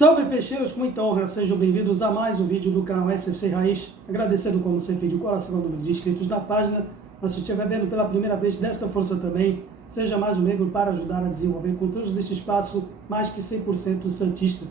Salve peixeiros, com muita honra, sejam bem-vindos a mais um vídeo do canal SFC Raiz, agradecendo como sempre de coração o número de inscritos da página, mas se estiver vendo pela primeira vez, desta força também, seja mais um membro para ajudar a desenvolver conteúdos deste espaço mais que 100% santista.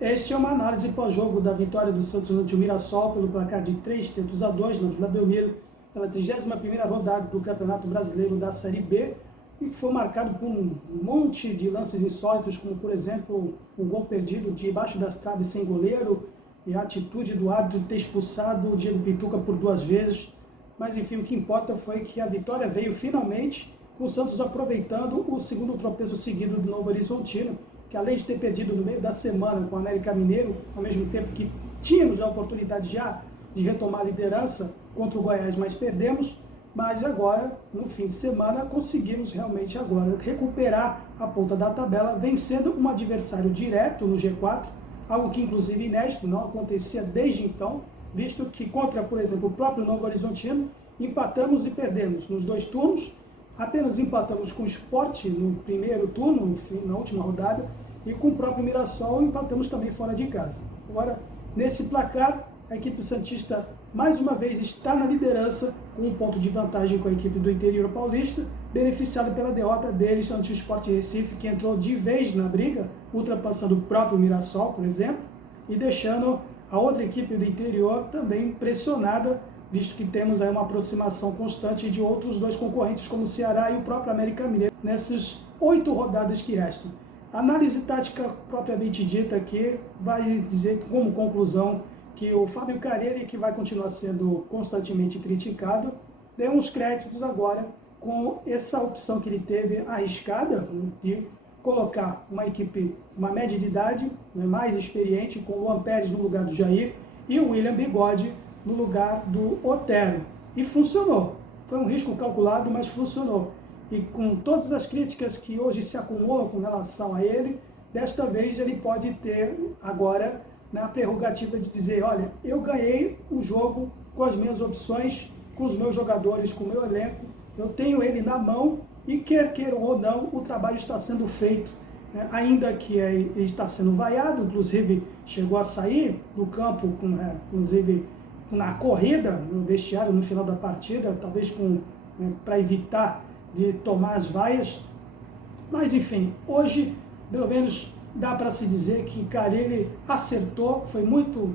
Este é uma análise pós-jogo da vitória do Santos ante o Mirassol pelo placar de 3-2 na Vila Belmiro, pela 31ª rodada do Campeonato Brasileiro da Série B, e que foi marcado por um monte de lances insólitos, como por exemplo um gol perdido debaixo das traves sem goleiro e a atitude do árbitro de ter expulsado o Diego Pituca por 2 vezes. Mas enfim, o que importa foi que a vitória veio finalmente, com o Santos aproveitando o segundo tropeço seguido do Novo Horizontino, que além de ter perdido no meio da semana com o América Mineiro, ao mesmo tempo que tínhamos a oportunidade já de retomar a liderança contra o Goiás, mas perdemos. Mas agora, no fim de semana, conseguimos realmente agora recuperar a ponta da tabela, vencendo um adversário direto no G4, algo que inclusive inédito, não acontecia desde então, visto que contra, por exemplo, o próprio Novo Horizontino, empatamos e perdemos nos 2 turnos, apenas empatamos com o Sport no primeiro turno, no fim, na última rodada, e com o próprio Mirassol empatamos também fora de casa. Agora, nesse placar, a equipe santista mais uma vez está na liderança, com um ponto de vantagem com a equipe do interior paulista, beneficiada pela derrota deles ante o Sport Recife, que entrou de vez na briga, ultrapassando o próprio Mirassol, por exemplo, e deixando a outra equipe do interior também pressionada, visto que temos aí uma aproximação constante de outros 2 concorrentes, como o Ceará e o próprio América Mineiro, nessas 8 rodadas que restam. A análise tática propriamente dita aqui vai dizer como conclusão que o Fábio Carille, que vai continuar sendo constantemente criticado, deu uns créditos agora com essa opção que ele teve arriscada de colocar uma equipe, uma média de idade, mais experiente, com o Luan Pérez no lugar do Jair e o William Bigode no lugar do Otero. E funcionou. Foi um risco calculado, mas funcionou. E com todas as críticas que hoje se acumulam com relação a ele, desta vez ele pode ter agora na prerrogativa de dizer, olha, eu ganhei o jogo com as minhas opções, com os meus jogadores, com o meu elenco, eu tenho ele na mão e quer queiram ou não, o trabalho está sendo feito, né? Ainda que ele está sendo vaiado, inclusive chegou a sair do campo, inclusive na corrida, no vestiário no final da partida, talvez para evitar de tomar as vaias, mas enfim, hoje, pelo menos, dá para se dizer que Carille acertou, foi muito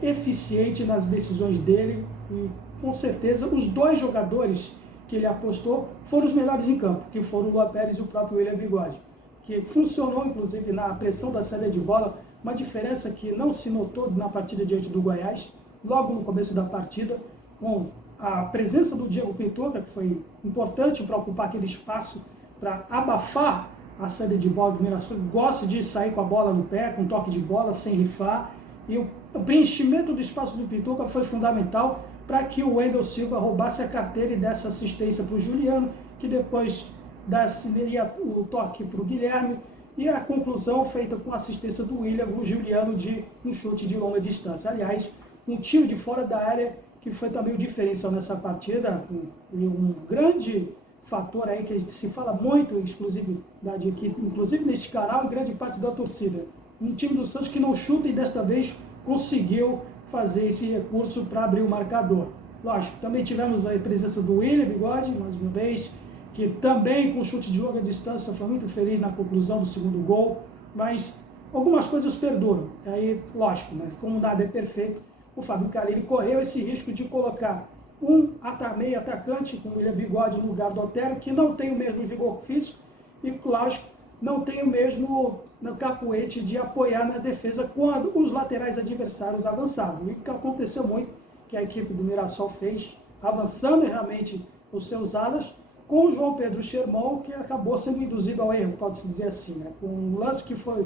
eficiente nas decisões dele e com certeza os 2 jogadores que ele apostou foram os melhores em campo, que foram o Luan Pérez e o próprio William Bigode, que funcionou inclusive na pressão da saída de bola, uma diferença que não se notou na partida diante do Goiás, logo no começo da partida, com a presença do Diego Pituca, que foi importante para ocupar aquele espaço, para abafar a saída de bola do Mirassol, gosta de sair com a bola no pé, com toque de bola, sem rifar, e o preenchimento do espaço do Pituca foi fundamental para que o Wendel Silva roubasse a carteira e desse assistência para o Juliano, que depois daria o toque para o Guilherme, e a conclusão feita com a assistência do William, o Juliano de um chute de longa distância. Aliás, um tiro de fora da área que foi também o diferencial nessa partida, um grande fator aí que se fala muito, exclusividade aqui, inclusive neste canal, e grande parte da torcida. Um time do Santos que não chuta e desta vez conseguiu fazer esse recurso para abrir o marcador. Lógico, também tivemos a presença do William Bigode, mais uma vez, que também com chute de longa distância foi muito feliz na conclusão do segundo gol, mas algumas coisas perduram. Aí, lógico, mas como nada é perfeito, o Fábio Carille correu esse risco de colocar um meio atacante com o William Bigode no lugar do Otero, que não tem o mesmo vigor físico e, lógico, não tem o mesmo cacuete de apoiar na defesa quando os laterais adversários avançavam. E o que aconteceu muito, que a equipe do Mirassol fez, avançando realmente os seus alas, com o João Pedro Schermol, que acabou sendo induzido ao erro, pode-se dizer assim, com um lance que foi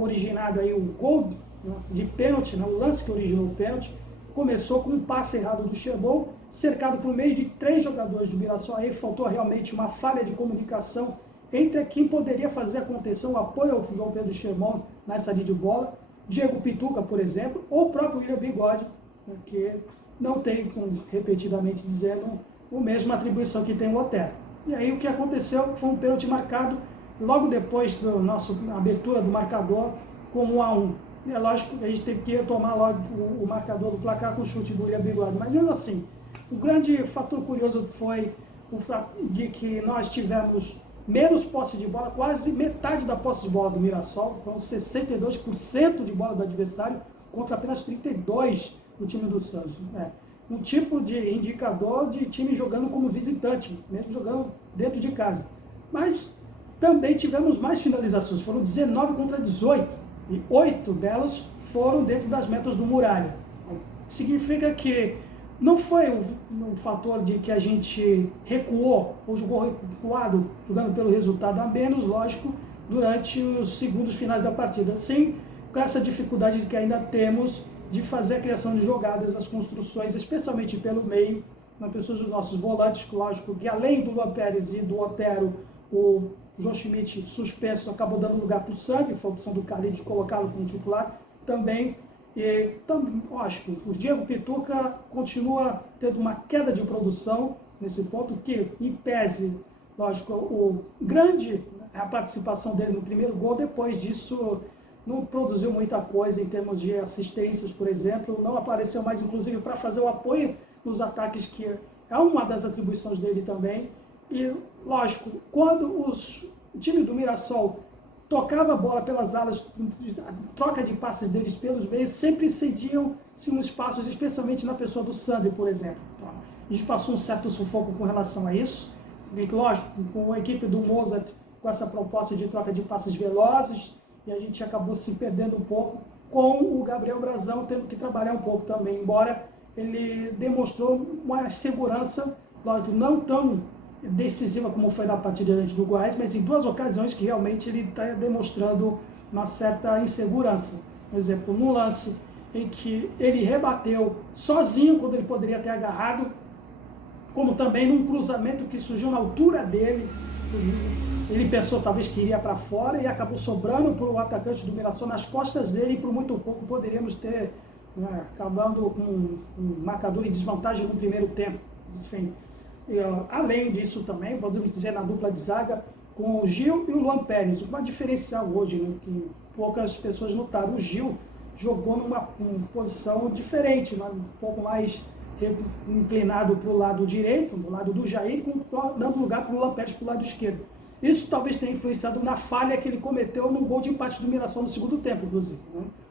originado aí, o gol de pênalti, o lance que originou o pênalti, começou com um passe errado do Schermol, cercado por meio de 3 jogadores do Mirassol. Aí faltou realmente uma falha de comunicação entre quem poderia fazer acontecer um apoio ao João Pedro Schermol na saída de bola, Diego Pituca, por exemplo, ou o próprio William Bigode, que não tem, repetidamente dizendo, a mesma atribuição que tem o Otero. E aí o que aconteceu foi um pênalti marcado logo depois da nossa abertura do marcador, como 1-1. É lógico que a gente teve que retomar logo o marcador do placar com o chute do William Bigode, mas mesmo assim, o grande fator curioso foi o fato de que nós tivemos menos posse de bola, quase metade da posse de bola do Mirassol, foram 62% de bola do adversário contra apenas 32% do time do Santos. Um tipo de indicador de time jogando como visitante, mesmo jogando dentro de casa. Mas também tivemos mais finalizações, foram 19 contra 18, e 8 delas foram dentro das metas do Muralha. Significa que não foi um fator de que a gente recuou, ou jogou recuado, jogando pelo resultado a menos, lógico, durante os segundos finais da partida. Sim, com essa dificuldade que ainda temos de fazer a criação de jogadas, as construções, especialmente pelo meio, na pessoa dos nossos volantes, lógico, que além do Luan Pérez e do Otero, o João Schmidt suspenso acabou dando lugar para o Sangue, que foi a opção do Carlinhos de colocá-lo como titular também. Lógico, o Diego Pituca continua tendo uma queda de produção nesse ponto, que em pese, lógico, a participação dele no primeiro gol, depois disso não produziu muita coisa em termos de assistências, por exemplo, não apareceu mais, inclusive, para fazer o apoio nos ataques, que é uma das atribuições dele também. E, lógico, quando o time do Mirassol tocava a bola pelas alas, troca de passes deles pelos meios, sempre cediam-se uns espaços, especialmente na pessoa do Sandri, por exemplo. Então, a gente passou um certo sufoco com relação a isso. E, lógico, com a equipe do Mozart, com essa proposta de troca de passes velozes, e a gente acabou se perdendo um pouco, com o Gabriel Brazão tendo que trabalhar um pouco também, embora ele demonstrou uma segurança, lógico, não tão decisiva como foi na partida diante do Goiás, mas em 2 ocasiões que realmente ele está demonstrando uma certa insegurança. Por exemplo, num lance em que ele rebateu sozinho quando ele poderia ter agarrado, como também num cruzamento que surgiu na altura dele, ele pensou talvez que iria para fora e acabou sobrando para o atacante do Mirassol nas costas dele, e por muito pouco poderíamos ter acabando com um marcador em desvantagem no primeiro tempo. Enfim, além disso também, podemos dizer na dupla de zaga, com o Gil e o Luan Pérez, uma diferencial hoje, né, que poucas pessoas notaram. O Gil jogou numa posição diferente, um pouco mais inclinado para o lado direito, do lado do Jair, dando lugar para o Luan Pérez para o lado esquerdo. Isso talvez tenha influenciado na falha que ele cometeu no gol de empate do Mirassol no segundo tempo, inclusive.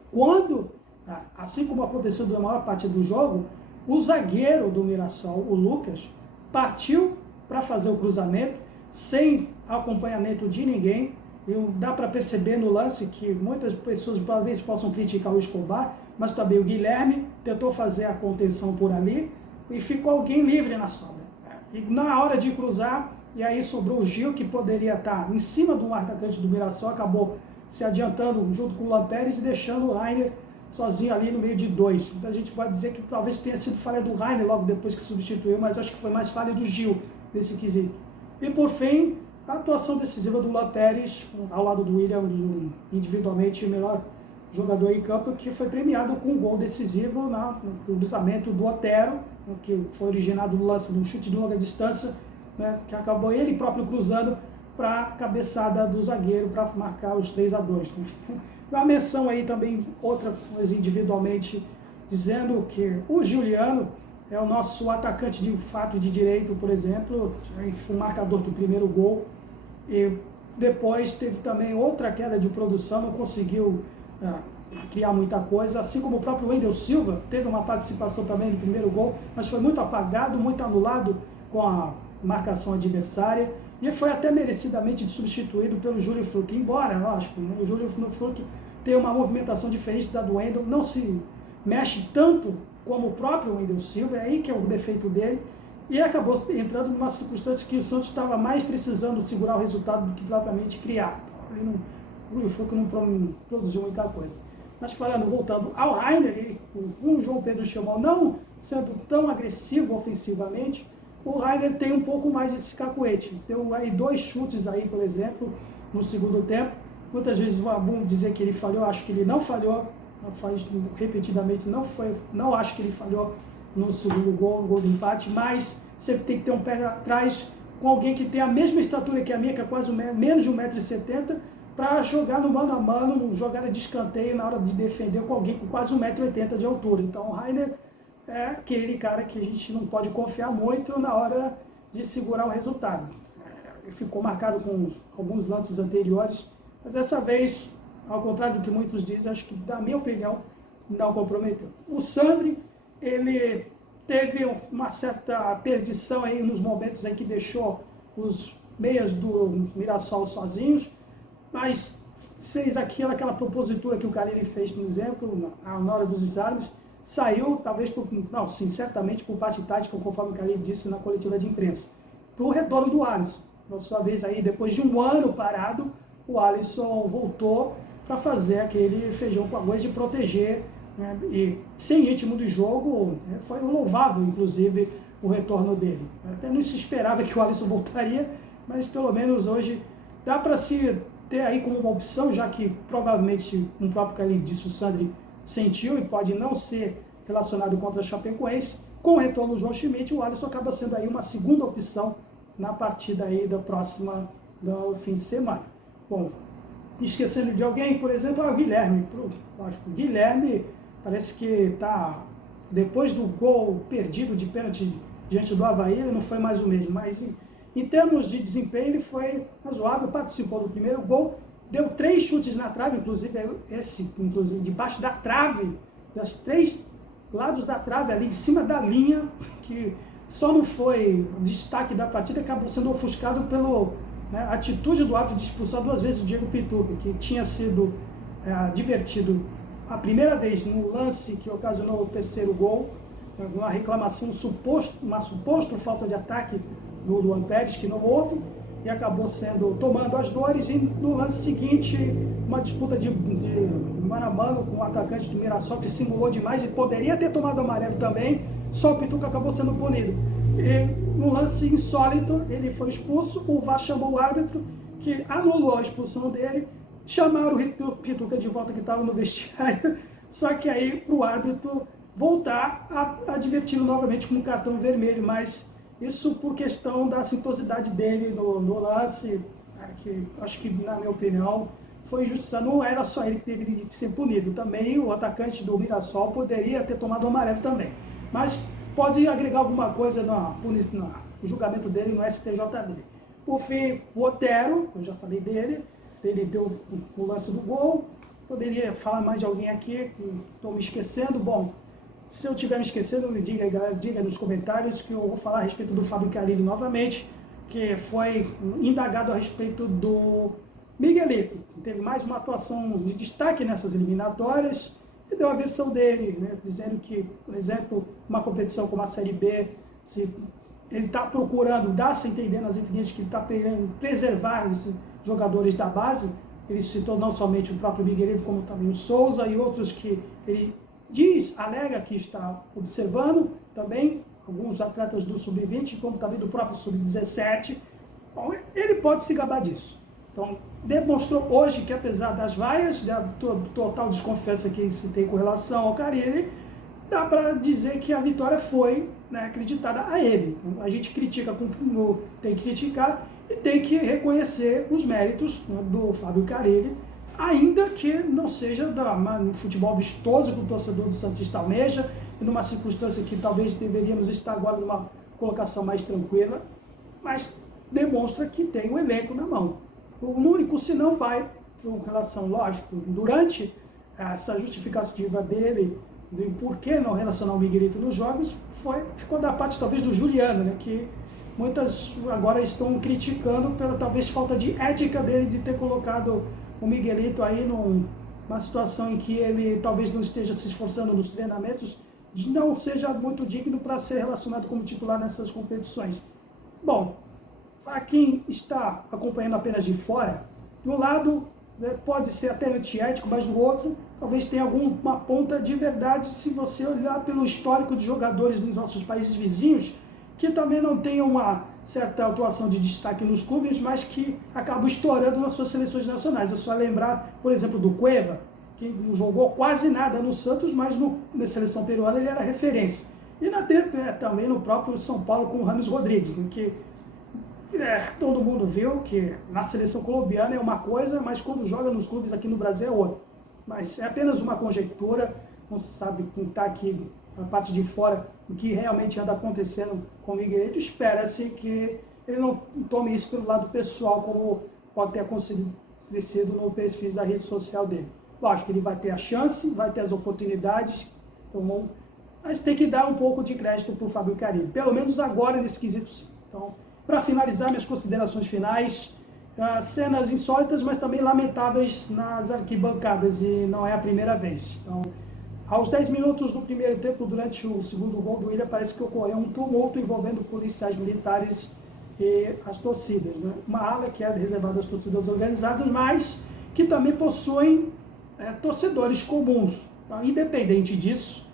Quando, assim como aconteceu na maior parte do jogo, o zagueiro do Mirassol, o Lucas, partiu para fazer o cruzamento, sem acompanhamento de ninguém. Dá para perceber no lance que muitas pessoas talvez possam criticar o Escobar, mas também o Guilherme tentou fazer a contenção por ali e ficou alguém livre na sobra. E na hora de cruzar, e aí sobrou o Gil, que poderia estar em cima do atacante do Mirassol, acabou se adiantando junto com o Luan Pérez e deixando o Rainer sozinho ali no meio de 2. Então a gente vai dizer que talvez tenha sido falha do Rainer logo depois que substituiu, mas acho que foi mais falha do Gil nesse quesito. E por fim, a atuação decisiva do Luan Pérez, ao lado do William, individualmente o melhor jogador em campo, que foi premiado com um gol decisivo no cruzamento do Otero, que foi originado no lance de um chute de longa distância, né, que acabou ele próprio cruzando para a cabeçada do zagueiro para marcar os 3-2. Né? Uma menção aí também, outra coisa individualmente, dizendo que o Juliano é o nosso atacante de fato de direito, por exemplo, foi o marcador do primeiro gol, e depois teve também outra queda de produção, não conseguiu criar muita coisa, assim como o próprio Wendel Silva teve uma participação também no primeiro gol, mas foi muito apagado, muito anulado com a marcação adversária, e foi até merecidamente substituído pelo Júlio Fruc, embora, lógico, o Júlio Fruc tem uma movimentação diferente da do Wendel, não se mexe tanto como o próprio Wendel Silva, é aí que é o defeito dele, e acabou entrando numa circunstância que o Santos estava mais precisando segurar o resultado do que propriamente criar. O Júlio Fruc não produziu muita coisa. Mas voltando ao Rainer, com o João Pedro Chamou não sendo tão agressivo ofensivamente, o Rainer tem um pouco mais esse cacuete. Deu aí 2 chutes aí, por exemplo, no segundo tempo. Muitas vezes vamos dizer que ele falhou, acho que ele não falhou, repetidamente não acho que ele falhou no segundo gol, no gol do empate, mas sempre tem que ter um pé atrás com alguém que tem a mesma estatura que a minha, que é quase menos de 1,70 m, para jogar no mano a mano, jogada de escanteio na hora de defender com alguém com quase 1,80 m de altura. Então o Rainer é aquele cara que a gente não pode confiar muito na hora de segurar o resultado. Ficou marcado com alguns lances anteriores, mas dessa vez, ao contrário do que muitos dizem, acho que, na minha opinião, não comprometeu. O Sandri, ele teve uma certa perdição aí nos momentos em que deixou os meias do Mirassol sozinhos, mas fez aquela propositura que o Carille fez, por exemplo, na hora dos desarmes, saiu, talvez, certamente por parte tática, conforme o Carille disse na coletiva de imprensa, para o retorno do Alisson. Na sua vez aí, depois de um ano parado, o Alisson voltou para fazer aquele feijão com arroz de proteger, né, e sem ritmo de jogo, né, foi louvável, inclusive, o retorno dele. Até não se esperava que o Alisson voltaria, mas pelo menos hoje dá para se ter aí como uma opção, já que provavelmente, um próprio Carille disse, o Sandri sentiu e pode não ser relacionado contra a Chapecoense. Com o retorno do João Schmidt, o Alisson acaba sendo aí uma segunda opção na partida aí da próxima, do fim de semana. Bom, esquecendo de alguém, por exemplo, o Guilherme. Lógico, o Guilherme parece que está, depois do gol perdido de pênalti diante do Avaí, ele não foi mais o mesmo, mas em termos de desempenho ele foi razoável, participou do primeiro gol, deu 3 chutes na trave, inclusive debaixo da trave, das 3 lados da trave, ali em cima da linha, que só não foi destaque da partida, acabou sendo ofuscado pela atitude do árbitro de expulsar 2 vezes o Diego Pituca, que tinha sido advertido a primeira vez no lance que ocasionou o terceiro gol, uma reclamação, uma suposta falta de ataque do Luan Pérez, que não houve, e acabou tomando as dores, e no lance seguinte, uma disputa de mano a mano com o atacante do Mirassol, que simulou demais e poderia ter tomado amarelo também, só o Pituca acabou sendo punido. E no lance insólito, ele foi expulso, o VAR chamou o árbitro, que anulou a expulsão dele, chamaram o Pituca de volta, que estava no vestiário, só que aí para o árbitro voltar a adverti-lo novamente com um cartão vermelho, mas isso por questão da simplicidade dele no lance, que acho que, na minha opinião, foi injustiçado. Não era só ele que deveria ser punido, também o atacante do Mirassol poderia ter tomado o amarelo também. Mas pode agregar alguma coisa no julgamento dele no STJD. Por fim, o Otero, eu já falei dele, ele deu o lance do gol. Poderia falar mais de alguém aqui, que estou me esquecendo. Bom, se eu estiver me esquecendo, me diga aí, galera, diga nos comentários, que eu vou falar a respeito do Fábio Carille novamente, que foi indagado a respeito do Miguelito, que teve mais uma atuação de destaque nessas eliminatórias, e deu a versão dele, né, dizendo que, por exemplo, uma competição como a Série B, se ele está procurando, dá-se a entender nas entrelinhas que ele está querendo preservar os jogadores da base. Ele citou não somente o próprio Miguelito, como também o Souza e outros que ele alega que está observando, também alguns atletas do Sub-20, como também do próprio Sub-17. Bom, ele pode se gabar disso. Então, demonstrou hoje que, apesar das vaias, da total desconfiança que se tem com relação ao Carille, dá para dizer que a vitória foi, né, acreditada a ele. Então, a gente critica com quem tem que criticar e tem que reconhecer os méritos, né, do Fábio Carille, ainda que não seja no futebol vistoso que o torcedor do Santista almeja, e numa circunstância que talvez deveríamos estar agora numa colocação mais tranquila, mas demonstra que tem um elenco na mão. O único senão vai, com relação, lógico, durante essa justificativa dele, de por que não relacionar o Miguelito nos jogos, ficou da parte talvez do Juliano, né, que muitas agora estão criticando pela talvez falta de ética dele de ter colocado o Miguelito aí numa situação em que ele talvez não esteja se esforçando nos treinamentos, de não seja muito digno para ser relacionado como titular nessas competições. Bom, para quem está acompanhando apenas de fora, de um lado, né, pode ser até antiético, mas do outro, talvez tenha alguma ponta de verdade se você olhar pelo histórico de jogadores dos nossos países vizinhos, que também não tenham uma certa atuação de destaque nos clubes, mas que acabam estourando nas suas seleções nacionais. É só lembrar, por exemplo, do Cueva, que não jogou quase nada no Santos, mas na seleção peruana ele era referência. E também no próprio São Paulo com o Rames Rodrigues, que todo mundo viu que na seleção colombiana é uma coisa, mas quando joga nos clubes aqui no Brasil é outra. Mas é apenas uma conjectura, não se sabe quem está aqui na parte de fora, o que realmente anda acontecendo com o Miguelito. Espera-se que ele não tome isso pelo lado pessoal, como pode ter acontecido no perfil da rede social dele. Lógico que ele vai ter a chance, vai ter as oportunidades, então, mas tem que dar um pouco de crédito para o Fábio Carille, pelo menos agora nesse quesito sim. Então, para finalizar minhas considerações finais, cenas insólitas, mas também lamentáveis nas arquibancadas, e não é a primeira vez. Então, aos 10 minutos do primeiro tempo, durante o segundo gol do Willian, parece que ocorreu um tumulto envolvendo policiais militares e as torcidas, né? Uma ala que é reservada aos torcedores organizados, mas que também possuem torcedores comuns. Então, independente disso,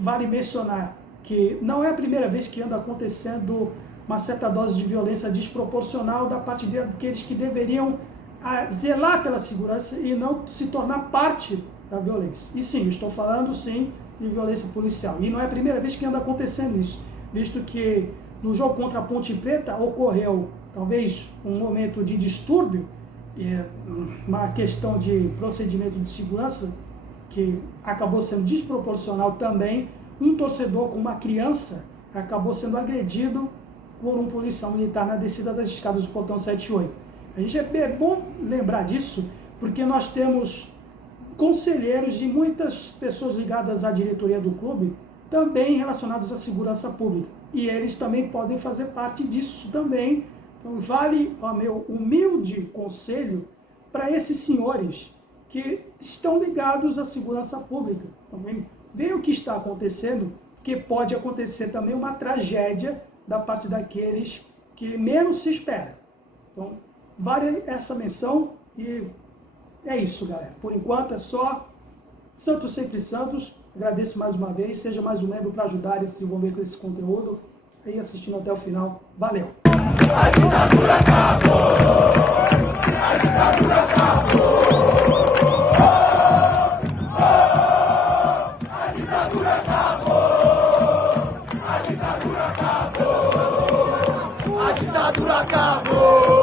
vale mencionar que não é a primeira vez que anda acontecendo uma certa dose de violência desproporcional da parte daqueles que deveriam zelar pela segurança e não se tornar parte da violência. E sim, estou falando sim de violência policial. E não é a primeira vez que anda acontecendo isso, visto que no jogo contra a Ponte Preta ocorreu talvez um momento de distúrbio, uma questão de procedimento de segurança que acabou sendo desproporcional também. Um torcedor com uma criança acabou sendo agredido por um policial militar na descida das escadas do portão 78. A gente é bom lembrar disso, porque nós temos conselheiros de muitas pessoas ligadas à diretoria do clube, também relacionados à segurança pública. E eles também podem fazer parte disso também. Então, vale o meu humilde conselho para esses senhores que estão ligados à segurança pública. Também vê o que está acontecendo, que pode acontecer também uma tragédia da parte daqueles que menos se espera. Então, vale essa menção e é isso, galera. Por enquanto é só. Santos sempre Santos. Agradeço mais uma vez. Seja mais um membro para ajudar a se desenvolver com esse conteúdo. E assistindo até o final. Valeu! A ditadura acabou! A ditadura acabou! A ditadura acabou! A ditadura acabou! A ditadura acabou!